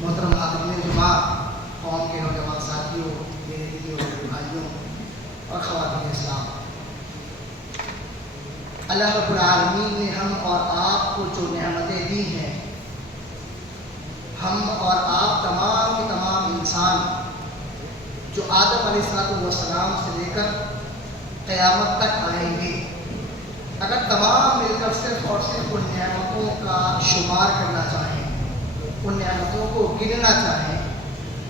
محترم حاضرین جمعہ، قوم کے نوجوان ساتھیوں، میرے دیدیوں میرے بھائیوں اور خواتین اسلام، اللہ رب العالمین نے ہم اور آپ کو جو نعمتیں دی ہیں، ہم اور آپ تمام کے تمام انسان جو آدم علیہ السلام سے لے کر قیامت تک آئیں گے، اگر تمام مل کر صرف اور صرف ان نعمتوں کا شمار کرنا چاہیں، ان نعمتوں کو گننا چاہیں،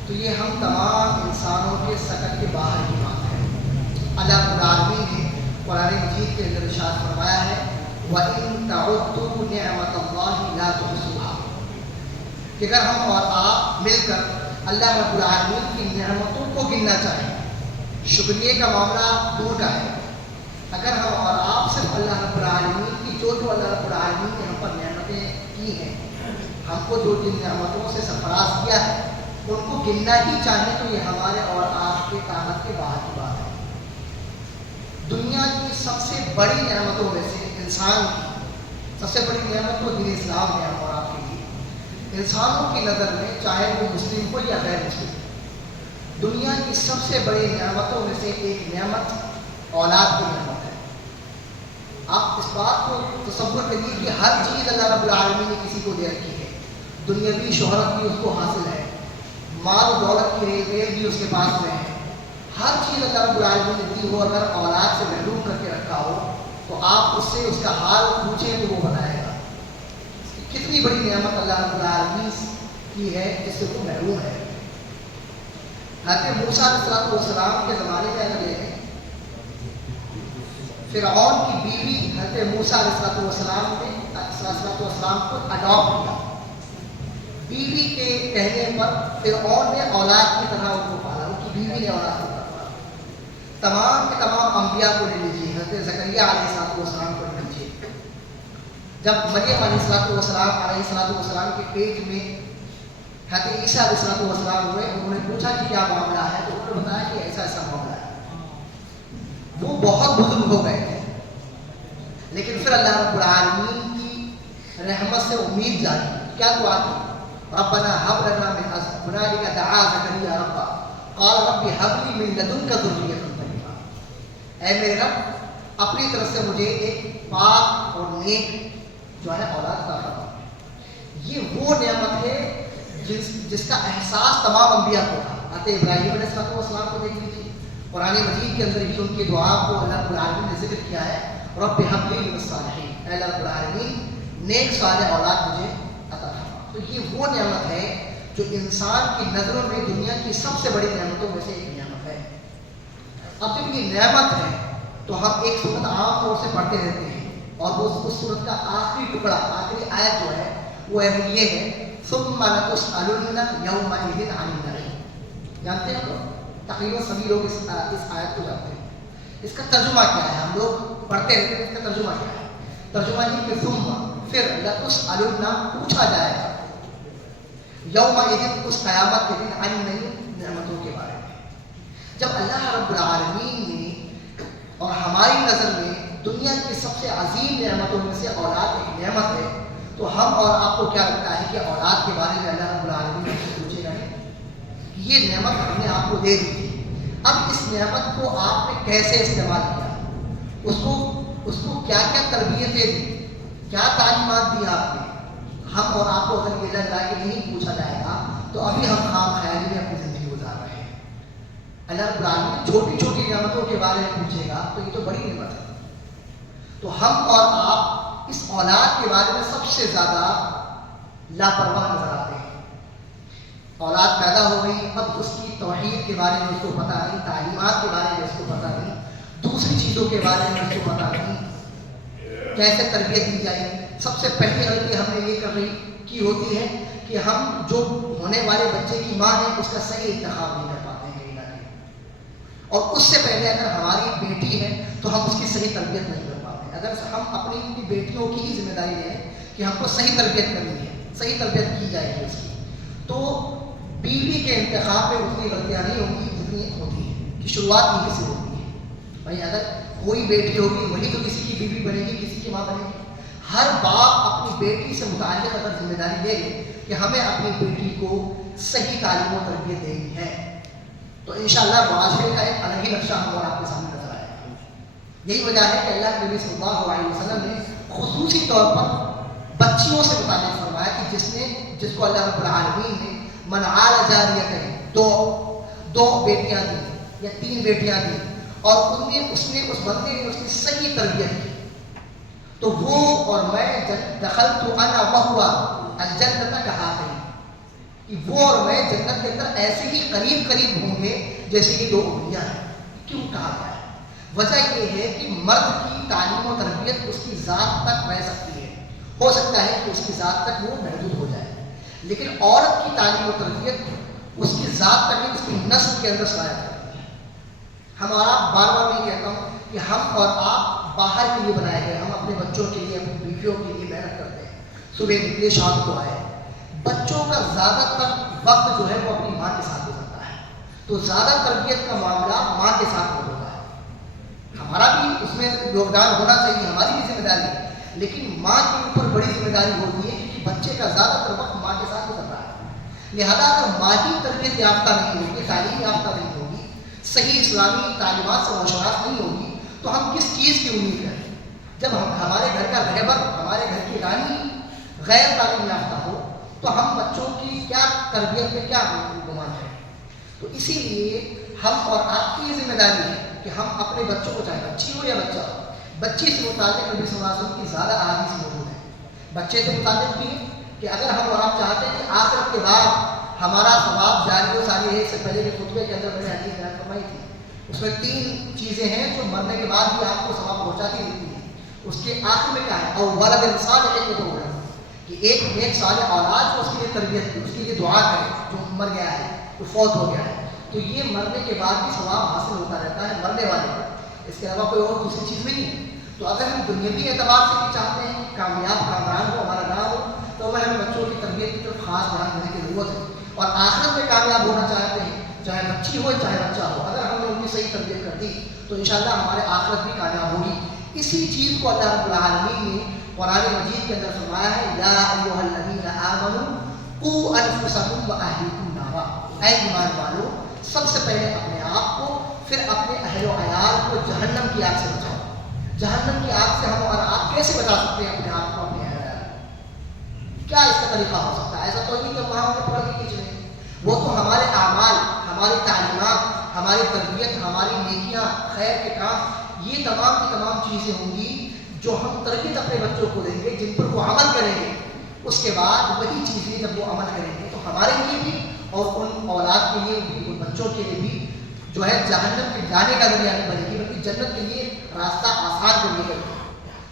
تو یہ ہم تمام انسانوں کے سکت کے باہر کی بات ہے۔ اللہ رب العالمین نے قرآن مجید کے اندر ارشاد فرمایا ہے وَإِن تَعُدُّوا نِعْمَةَ اللَّهِ لَا تُحْصُوهَا، کہ اگر ہم اور آپ مل کر اللہ رب العالمین کی نعمتوں کو گننا چاہیں، شکریہ کا معاملہ دور کا ہے، اگر ہم اور آپ صرف اللہ رب العالمین کی جو اللہ رب العالمین نے ہم پر نعمتیں کی ہیں، ہم کو جو جن نعمتوں سے سرفراز کیا ہے، ان کو گننا ہی چاہیں، تو یہ ہمارے اور آپ کے طاقت کے باہر کی بات ہے۔ دنیا کی سب سے بڑی نعمتوں میں سے انسان کی سب سے بڑی نعمت تو دین اسلام ہے ہم اور آپ کے لیے۔ انسانوں کی نظر میں چاہے وہ مسلم ہو یا غیر مسلم، دنیا کی سب سے بڑی نعمتوں میں سے ایک نعمت اولاد کی نعمت ہے۔ آپ اس بات کو تصور کریے کہ ہر چیز اللہ رب العالمین نے کسی کو دے رکھی ہے، دنیاوی شہرت بھی اس کو حاصل ہے، مال و دولت کی ریل بھی اس کے پاس میں ہے، ہر چیز اللہ رب العالمین نے دی ہو، اگر اولاد سے محروم کر کے رکھا ہو تو آپ اس سے اس کا حال پوچھیں تو وہ بتائے گا کتنی بڑی نعمت اللہ رب العالمین کی ہے جس سے وہ محروم ہے۔ حضرت موسیٰ علیہ السلام کے زمانے میں اگر لیں، فرعون کی بیوی حضرت موسیٰ علیہ السلام نے کو اڈاپٹ کیا، بیوی کے کہنے پر فرعون نے اولاد کی طرح ان کو پالا، ان کی بیوی نے اولاد کی طرح پالا۔ تمام کے تمام انبیاء کو لے لیجیے، حضرت زکریا علیہ السلام کو لے لیجیے، جب مریم علیہ السلام کے پیٹ میں حضرت عیسیٰ علیہ السلام ہوئے، انہوں نے پوچھا کہ کیا معاملہ ہے، تو انہوں نے بتایا کہ ایسا ایسا معاملہ ہے۔ وہ بہت بزرگ ہو گئے تھے، لیکن پھر اللہ رب العالمین کی رحمت سے امید جاری، کیا دعا کی؟ ربنا هب لنا من ازواجنا دعا زکریا ربا قال رب هب لي من لدنك ذرية طیبہ، اے میرے رب اپنی طرف سے مجھے ایک پاک اور نیک جو ہے اولاد عطا فرما۔ یہ وہ نعمت ہے جس کا احساس تمام انبیاء کو تھا۔ حضرت ابراہیم علیہ السلام کو دیکھ لیجیے، قرآن مجید کے اندر ہی ان کی دعا کو اللہ رب العالمین نے ذکر کیا ہے، رب هب لي من الصالحین، اے اللہ رب العالمین نیک صالح اولاد مجھے عطا فرما۔ تو یہ وہ نعمت ہے جو انسان کی نظروں میں دنیا کی سب سے بڑی نعمتوں میں سے ایک نعمت ہے۔ اب جب یہ نعمت ہے تو ہم ایک صورت عام طور سے پڑھتے رہتے ہیں، اور وہ اس صورت کا آخری ٹکڑا، آخری آیت جو ہے وہ یہ ہے ثم لتسألن یومئذ عن النعیم۔ جانتے ہیں لوگ، تقریباً سبھی لوگ اس آیت کو جانتے ہیں۔ اس کا ترجمہ کیا ہے؟ ہم لوگ پڑھتے رہتے ہیں، اس کا ترجمہ کیا ہے؟ ترجمہ یہ کہ ثم پھر لتسألن پوچھا جائے گا، یومئذ اس قیامت کے دن، عن النعیم نعمتوں کے بارے میں۔ جب اللہ رب العالمین نے اور ہماری نظر میں دنیا کی سب سے عظیم نعمتوں میں سے اولاد ایک نعمت ہے، تو ہم اور آپ کو کیا لگتا ہے کہ اولاد کے بارے میں اللہ رب العالمین ہم سے پوچھے گا کہ یہ نعمت ہم نے آپ کو دے دی تھی، اب اس نعمت کو آپ نے کیسے استعمال کیا، اس کو کیا کیا تربیتیں دی، کیا تعلیمات دی آپ نے؟ ہم اور آپ کو اگر یہ لگ رہا ہے کہ نہیں پوچھا جائے گا تو ابھی ہم خام خیالی میں اپنی زندگی گزار رہے ہیں۔ اللہ رب العالمین چھوٹی چھوٹی نعمتوں کے بارے میں پوچھے گا تو یہ تو بڑی نعمت ہے۔ تو ہم اور آپ اس اولاد کے بارے میں سب سے زیادہ لاپرواہ نظر آتے ہیں۔ اولاد پیدا ہو گئی، اب اس کی توحید کے بارے میں اس کو پتہ نہیں، تعلیمات کے بارے میں اس کو پتہ نہیں، دوسری چیزوں کے بارے میں اس کو پتہ نہیں، کیسے تربیت دی جائے۔ سب سے پہلی غلطی ہم نے یہ کر رہی کی ہوتی ہے کہ ہم جو ہونے والے بچے کی ماں ہے اس کا صحیح انتخاب نہیں کر پاتے ہیں علاج، اور اس سے پہلے اگر ہماری بیٹی ہے تو ہم اس کی صحیح تربیت نہیں کر پاتے۔ اگر ہم اپنی بیٹیوں کی ہی ذمہ داری لیں کہ ہم کو صحیح تربیت کرنی ہے، صحیح تربیت کی جائے گی اس کی، تو بیوی کے انتخاب میں اتنی غلطیاں نہیں ہوں گی جتنی ہوتی ہیں کہ شروعات یہیں سے ہوتی ہے۔ بھائی اگر کوئی بیٹی ہوگی وہی تو کسی کی بیوی بنے گی، کسی کی ماں بنے گی۔ ہر باپ اپنی بیٹی سے متعلق اگر ذمہ داری لے لے کہ ہمیں اپنی بیٹی کو صحیح تعلیم و تربیت دینی ہے تو انشاءاللہ معاشرے کا ایک الگ ہی نقشہ ہم اور آپ کے سامنے نظر آئے گا. یہی وجہ ہے کہ اللہ کے نبی صلی اللہ علیہ وسلم نے خصوصی طور پر بچیوں سے متعلق فرمایا کہ جس کو اللہ رب العالمین نے من عال جاریتین دو بیٹیاں دی یا 3 بیٹیاں دی اور اس بندے نے اس کی صحیح تربیت کی تو وہ اور میں دخلت انا وہو الجنت کہاتین کہ وہ اور میں جنت کے اندر ایسے ہی قریب ہوں گے جیسے کہ 2 انگلیاں ہیں. کیوں کہا گیا ہے؟ وجہ یہ ہے کہ مرد کی تعلیم و تربیت اس کی ذات تک رہ سکتی ہے، ہو سکتا ہے کہ اس کی ذات تک وہ محدود ہو جائے، لیکن عورت کی تعلیم و تربیت اس کی ذات تک نہیں، اس کی نسل کے اندر سرایت کرتی ہے. ہمارا بار بار میں کہتا ہوں کہ ہم اور آپ باہر کے لیے بنائے گئے، ہم اپنے بچوں کے لیے اپنی بیویوں کے لیے محنت کرتے ہیں، صبح نکلے شام کو آئے. بچوں کا زیادہ تر وقت جو ہے وہ اپنی ماں کے ساتھ گزرتا ہے، تو زیادہ تربیت کا معاملہ ماں کے ساتھ ہوتا ہے. ہمارا بھی اس میں یوگدان ہونا چاہیے، ہماری بھی ذمہ داری ہے، لیکن ماں کے اوپر بڑی ذمہ داری ہوتی ہے کیونکہ بچے کا زیادہ تر وقت ماں کے ساتھ گزر رہا ہے. لہذا اگر ماں کی تربیت یافتہ نہیں ہوگی، تعلیم یافتہ نہیں ہوگی، صحیح اسلامی تعلیمات سے مشاورت نہیں ہوگی تو ہم کس چیز کی امید کریں؟ جب ہمارے گھر کا رہبر، ہمارے گھر کی رانی غیر تعلیم یافتہ ہو تو ہم بچوں کی کیا تربیت میں کیا گمان ہے؟ تو اسی لیے ہم اور آپ کی یہ ذمہ داری ہے کہ ہم اپنے بچوں کو، چاہے بچی ہو یا بچہ ہو، بچی سے متعلق نبی صلی اللہ علیہ وسلم کی زیادہ احادیث موجود ہیں. بچے سے متعلق بھی کہ اگر ہم اور آپ چاہتے ہیں کہ آخرت کے بعد ہمارا ثواب جاری و ساری ہے، اس سے پہلے کے خطبے کے اندر میں نے حدیث بیان فرمائی تھی، اس میں 3 چیزیں ہیں جو مرنے کے بعد بھی آپ کو ثواب پہنچاتی رہتی ہیں. اس کے آخر میں کیا ہے؟ اور ولد انسان ہے کہ ایک نیک صالح اولاد جو اس کے لیے تربیت کی، اس کے لیے دعا کرے، جو مر گیا ہے، جو فوت ہو گیا ہے، تو یہ مرنے کے بعد بھی ثواب حاصل ہوتا رہتا ہے مرنے والے کو، اس کے علاوہ کوئی اور دوسری چیز نہیں ہے. تو اگر ہم دنیاوی اعتبار سے بھی چاہتے ہیں کہ کامیاب کامران ہو ہمارا نام ہو تو ہمیں بچوں کی تربیت کی طرف خاص دھیان دینے کی ضرورت ہے. اور آخرت میں کامیاب ہونا چاہتے ہیں، چاہے بچی ہو چاہے بچہ ہو، اگر ہم نے ان کی صحیح تربیت کر دی تو انشاءاللہ ہمارے آخرت بھی کامیاب ہوگی. اسی چیز کو اللہ رب العالمین نے قرآن مجید کے اندر فرمایا ہے، یا ایھا الذین آمنوا قوا انفسکم واہلیکم نارا، اے ایمان والو سب سے پہلے اپنے آپ کو پھر اپنے اہل و عیال کو جہنم کی آگ سے بچاؤ. جہنم کی آگ سے ہم اور آپ کیسے بچا سکتے ہیں اپنے آپ کو، اپنے اہل و عیال کو؟ کیا اس کا طریقہ ہو سکتا ہے؟ ایسا تو نہیں کہ وہاں کے پڑھ کے کھینچ رہے ہیں، وہ تو ہمارے اعمال، ہماری تعلیمات، ہماری تربیت، ہماری نیکیاں، خیر کے کام، یہ تمام کی تمام چیزیں ہوں گی جو ہم تربیت اپنے بچوں کو دیں گے، جن پر وہ عمل کریں گے. اس کے بعد وہی چیزیں جب وہ عمل کریں گے تو ہمارے لیے بھی اور ان اولاد کے لیے بھی، ان بچوں کے لیے بھی جو ہے جہنم کے جانے کا ذریعہ نہیں بنے گی، بلکہ جنت کے لیے راستہ آسان کرنے کا،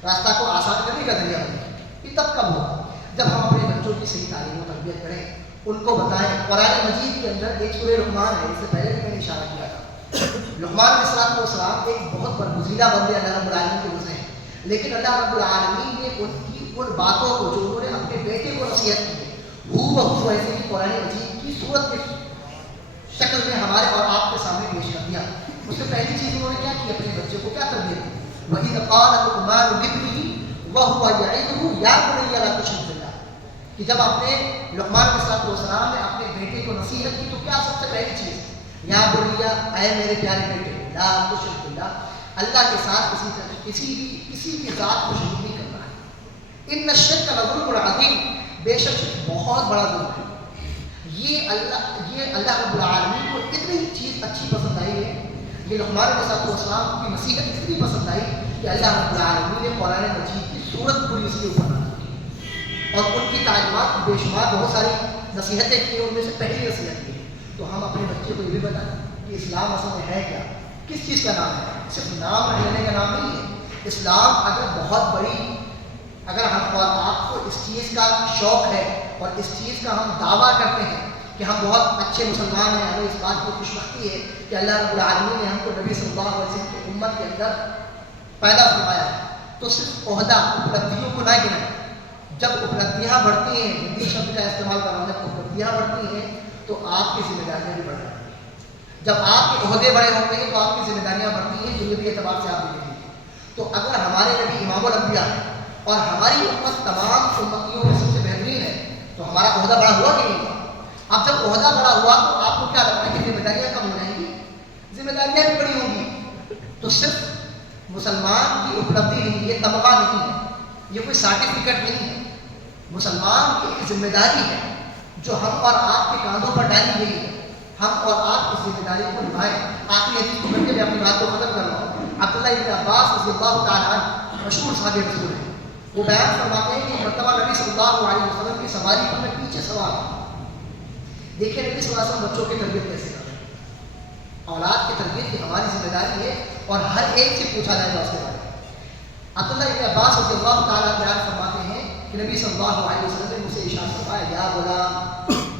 راستہ کو آسان کرنے کا ذریعہ بنے گی. یہ تب کب ہوگا؟ جب ہم اپنے بچوں کی صحیح تعلیم و تربیت کریں، ان کو بتائیں. قرآن مجید کے اندر ایک سورہ لقمان ہے، اس سے پہلے بھی میں نے اشارہ کیا تھا. لقمان علیہ السلام ایک بہت برگزیدہ بندے اللہ رب العالمین کے گزرے ہیں، لیکن اللہ رب العالمین نے ان باتوں کو جو انہوں نے اپنے بیٹے کو نصیحت کی ہے ہو ایسے ہی قرآن مجید کی صورت کی شکل میں ہمارے اور آپ کے سامنے پیش کر دیا. اس سے پہلی چیز انہوں نے کیا کی؟ اپنے بچے کو کیا تربیت دی؟ وَإِذْ قَالَ لُقْمَانُ لِابْنِهِ وَهُوَ يَعِظُهُ يَا بُنَيَّ لَا تُشْرِكْ بِاللَّهِ، کہ جب اپنے لقمان علیہ السلام نے اپنے بیٹے کو نصیحت کی تو کیا سب سے پہلی چیز؟ یا بنیا، اے میرے پیارے بیٹے، لا تشرک باللہ، اللہ کے ساتھ کسی کی ذات کو شریک نہیں کرنا ہے. ان الشرک لظلم عظیم، بے شک بہت بڑا ظلم ہے. یہ اللہ رب العالمین کو اتنی چیز اچھی پسند آئی ہے، یہ لقمان علیہ السلام کی نصیحت اتنی پسند آئی کہ اللہ رب العالمین نے قرآن مجید کی سورت پوری اس کے اوپر نازل کی، اور ان کی تعلیمات بے شمار بہت ساری نصیحتیں کی، ان میں سے پہلی نصیحت کی. تو ہم اپنے بچے کو یہ بھی بتائیں کہ اسلام اصل میں ہے کیا، کس چیز کا نام ہے. صرف نام لینے کا نام نہیں ہے. اسلام اگر بہت بڑی، اگر ہم اور آپ کو اس چیز کا شوق ہے اور اس چیز کا ہم دعویٰ کرتے ہیں کہ ہم بہت اچھے مسلمان ہیں، ہمیں اس بات کی خوش بختی ہے کہ اللہ رب العالمین نے ہم کو نبی صلی اللہ علیہ وسلم کی امت کے اندر پیدا فرمایا ہے، تو صرف عہدہ اپلبدھیوں کو نہ گنیں. جب اپلبدھیاں بڑھتی ہیں، ہندی شبد کا استعمال کرنا ہے، اپلبدھیاں بڑھتی ہیں تو آپ کی ذمہ داریاں بھی بڑھ جاتی ہیں. جب آپ کے عہدے بڑے ہوتے ہیں تو آپ کی ذمہ داریاں بڑھتی ہیں، دنیاوی اعتبار سے آپ بھی دیکھیں. تو اگر ہمارے نبی امام الانبیاء ہیں اور ہماری امت تمام امتیوں میں سب سے بہترین ہے، تو ہمارا عہدہ بڑا ہوا کہ نہیں ہوا؟ اب جب عہدہ بڑا ہوا تو آپ کو کیا لگتا ہے کہ ذمہ داریاں کم ہو جائیں گی؟ ذمہ داریاں بھی بڑی ہوں گی۔ تو صرف مسلمان کی اپلبدھی نہیں، یہ تمغہ نہیں ہے، یہ کوئی سرٹیفکیٹ نہیں ہے، مسلمان کی ایک ذمہ داری ہے جو ہم اور آپ کے کاندھوں پر ڈالی گئی ہے، ہم اور آپ اس ذمہ داری کو نبھائیں۔ آخری حدیث کو کر کے میں اپنی بات کو ختم کر رہا ہوں۔ عبداللہ ابن عباس رضی اللہ تعالیٰ عنہ مشہور صحابی رسول ہیں، وہ بیان فرماتے ہیں کہ مرتبہ نبی صلی اللہ علیہ وسلم کی سواری پر میں پیچھے سوار ہوں، دیکھیں نبی صلی اللہ علیہ وسلم بچوں کی تربیت کیسے کر رہے ہیں۔ اولاد کی تربیت کی ہماری ذمہ داری ہے اور ہر ایک سے پوچھا جائے گا اس کے بارے میں۔ عبداللہ ابن عباس رضی اللہ تعالیٰ بیان فرماتے ہیں کہ نبی صلی اللہ علیہ وسلم نے مجھ سے ارشاد فرمایا، یا غلام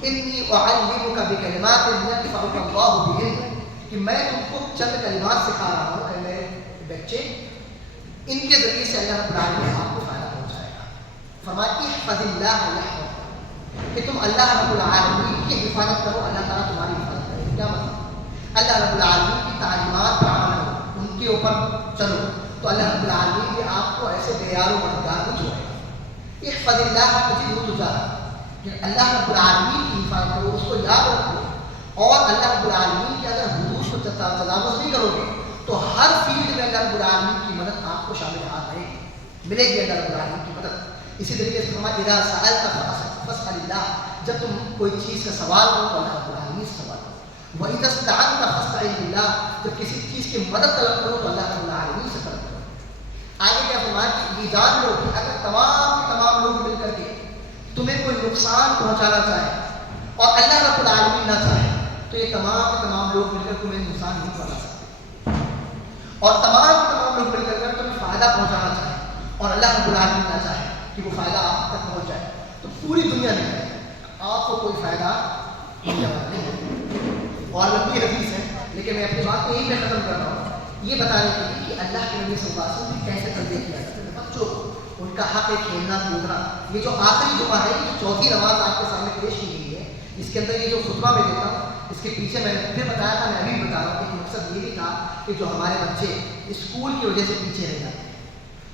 انی اعلمک بکلمات ینفعک اللہ بہن، کہ میں تم کو چند کلمات سکھا رہا ہوں اے میرے بچے، ان کے ذریعے سے اللہ رب العالمین آپ کو فائدہ پہنچائے گا۔ فرمایا احفظ اللہ یحفظک، کہ تم اللہ رب العالمین کی حفاظت کرو، اللہ تعالیٰ تمہاری حفاظت کرے۔ کیا مطلب؟ اللہ رب العالمین کی تعلیمات پر عمل کرو، ان کے اوپر چلو، تو اللہ رب العالمین بھی آپ کو ایسے بے یار و مددگار کو چھوڑے گا۔ احفظ اللہ تجدہ تجاہک، کہ اللہ رب العالمین کی حفاظت کرو، اس کو یاد رکھو، اور اللہ رب العالمین کے اگر حدود کو تجاوز نہیں کرو گے تو ہر فیلڈ میں اللہ رب العالمین کی مدد آپ کو شامل ہاتھ رہے گی، ملے گی اللہ رب العالمین کی مدد۔ اسی طریقے سے فرمایا اذا سألت فاسأل اللہ، جب تم کوئی چیز کا سوال کرو تو اللہ رب العالمین سے سوال کرو۔ وَإِذَا اسْتَعَنْتَ فَاسْتَعِنْ بِاللَّهِ، جب کسی چیز کی مدد طلب کرو تو اللہ رب العالمین سے طلب کرو۔ آگے کیا فرمایا کہ یہ جان لو کہ اگر تمام لوگ مل کر کے تمہیں کوئی نقصان پہنچانا چاہے اور اللہ رب العالمین نہ چاہے تو یہ تمام لوگ مل کر تمہیں نقصان نہیں پہنچا سکتے، اور تمام لوگ مل کر تمہیں فائدہ پہنچانا چاہے اور اللہ رب العالمین نہ چاہے کہ وہ فائدہ آپ تک پہنچ جائے تو پوری دنیا میں آپ کو کوئی فائدہ ہونے والا نہیں ہے۔ اور لمبی حدیث ہے لیکن میں اپنی بات کو یہیں پہ ختم کر رہا ہوں، یہ بتانے کے لیے کہ اللہ کے نبی صلی اللہ علیہ وسلم کیسے تربیت کیا جاتا ہے بچوں کو، ان کا حق ہے کھیلنا کودنا۔ یہ جو آخری جمعہ ہے، یہ چوتھی نماز آپ کے سامنے پیش کی گئی ہے، اس کے اندر یہ جو خطبہ میں دیتا ہوں اس کے پیچھے میں نے پھر بتایا تھا، میں ابھی بتا رہا ہوں کہ مقصد یہ بھی تھا کہ جو ہمارے بچے اسکول کی وجہ سے پیچھے رہ جاتے ہیں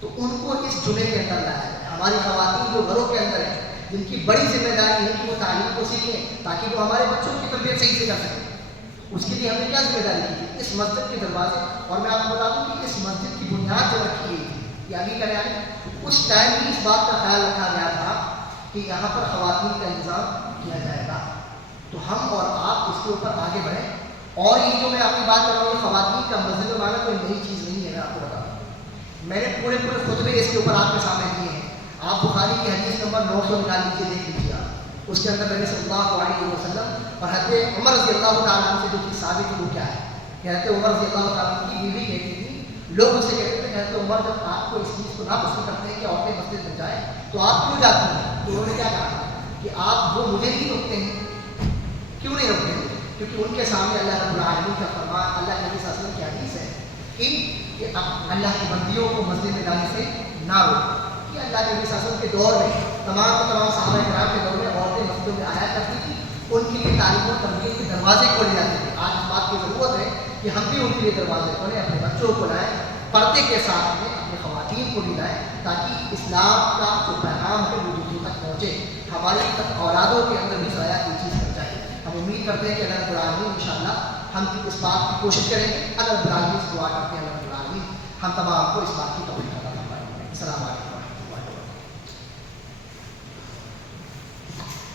تو ان کو اس جمعے کے اندر لایا جائے۔ ہماری خواتین جو گھروں کے اندر ہیں، جن کی بڑی ذمہ داری ہے کہ وہ تعلیم کو سیکھیں تاکہ وہ ہمارے بچوں کی تربیت صحیح سے کر سکیں، اس کے لیے ہم نے کیا ذمہ داری کی تھی؟ اس مسجد کے دروازے، اور میں آپ کو بتا دوں کہ اس مسجد کی بنیاد جب رکھی گئی تھی آگے کا یعنی اس ٹائم بھی اس بات کا خیال رکھا گیا تھا کہ یہاں پر خواتین کا انتظام کیا جائے گا، تو ہم اور آپ اس کے اوپر آگے بڑھیں۔ اور یہ جو میں آپ کی بات کر رہا ہوں، یہ خواتین کا مسجد میں مانا کوئی نئی چیز نہیں ہے، میں آپ کو بتا دوں، میں نے پورے خطبے اس کے اوپر آپ کے سامنے دیے ہیں۔ آپ بخاری کی حدیث نمبر 900 نکال لیجیے، دیکھ لیجیے آپ، اس کے اندر نبی صلی اللہ علیہ وسلم اور حضرت عمر رضی اللہ تعالیٰ عنہ سے جو چیز ثابت ہے وہ کیا ہے کہ حضرت عمر رضی اللہ تعالیٰ عنہ کی بیوی کہتی تھی، لوگ اسے کہتے تھے کہ حضرت عمر جب آپ کو اس چیز کو ناپسند کرتے ہیں کہ عورتیں مسجد میں جائیں تو آپ کیوں جاتی ہیں؟ تو انہوں نے کیا کہا کہ آپ وہ مجھے نہیں روکتے ہیں، کیوں نہیں روکتے ہیں؟ کیونکہ ان کے سامنے اللہ رب العالمین کا فرمان، اللہ کے نبی صلی اللہ علیہ وسلم کی حدیث ہے کہ اللہ کی بندیوں کو مسجد میں جانے سے نہ روکو۔ کہ اللہ کے نبی صلی اللہ علیہ وسلم کے دور میں تمام صحابہ کرام کے دور میں عورتیں مسجدوں میں آیا کرتی تھی، ان کے لیے تعلیم و تربیت کے دروازے کھولے جاتے تھے۔ آج اس بات کی ضرورت ہے کہ ہم بھی ان کے لیے دروازے کھولیں، اپنے بچوں کو لائیں، پردے کے ساتھ میں اپنے خواتین کو بھی لائیں تاکہ اسلام کا جو پیغام ہے وہ دوسروں تک پہنچے، ہماری تک اولادوں کے اندر بھی ضائع کی چیز بن جائے۔ ہم امید کرتے ہیں کہ اللہ رب العالمین انشاءاللہ ہم اس بات کی کوشش کریں گے، اللہ رب العالمین سے دعا کرتے ہیں اللہ رب العالمین ہم تمام کو اس بات کی توفیق